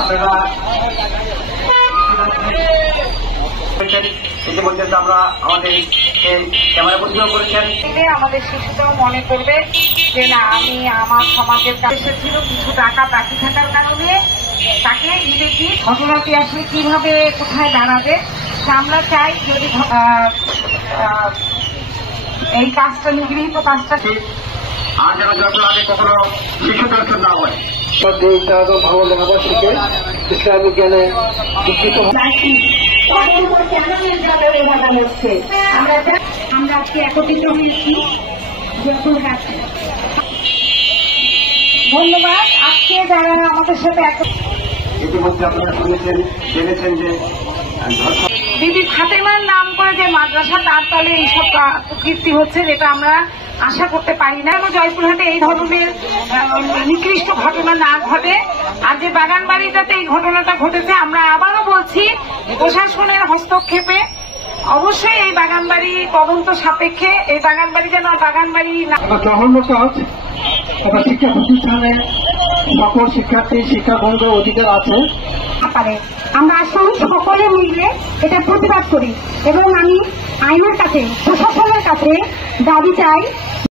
আপনারা ইতিমধ্যে আমরা আমাদের ক্যামেরা প্রতিযোগ করেছেন। আমাদের শিশুরাও মনে করবে যে না, আমি আমার সমাজের কাছে ছিল কিছু টাকা বাকি থাকার কারণে তাকে ইমিডিয়েটলি ঘটনাটি আসলে কিভাবে কোথায় দাঁড়াবে আমরা চাই। যদি এই কাজটা নিগৃহীত কাজটা আর যেন যত আগে কখনো শিশু দর্শন না হয়, ভালো লেখাপড়া শিখে ইসলামিক জ্ঞানে শিক্ষিত আমরা আজকে একত্রিত হয়েছি। ধন্যবাদ। আজকে যারা আমাদের সাথে ইতিমধ্যে আপনারা শুনেছেন জেনেছেন যে দিদি ফাতেমার নাম করে যে মাদ্রাসা, তার তলে এইসব কীর্তি হচ্ছে, যেটা আমরা আশা করতে পারি না। জয়পুরহাটে এই ধরনের নিকৃষ্ট ঘটনা না ঘটে। আর যে বাগানবাড়িটাতে এই ঘটনাটা ঘটেছে, আমরা আবারও বলছি প্রশাসনের হস্তক্ষেপে অবশ্যই এই বাগানবাড়ি তদন্ত সাপেক্ষে এই বাগানবাড়ি যেন বাগানবাড়ি না। জঘন্য কাজ। শিক্ষা প্রতিষ্ঠানে সকল শিক্ষার্থী শিক্ষাবন্ধের অধিকার আছে। আমরা আসলে সকলে মিলে এটা প্রতিবাদ করি এবং আমি আইনের কাছে, প্রশাসনের কাছে দাবি চাই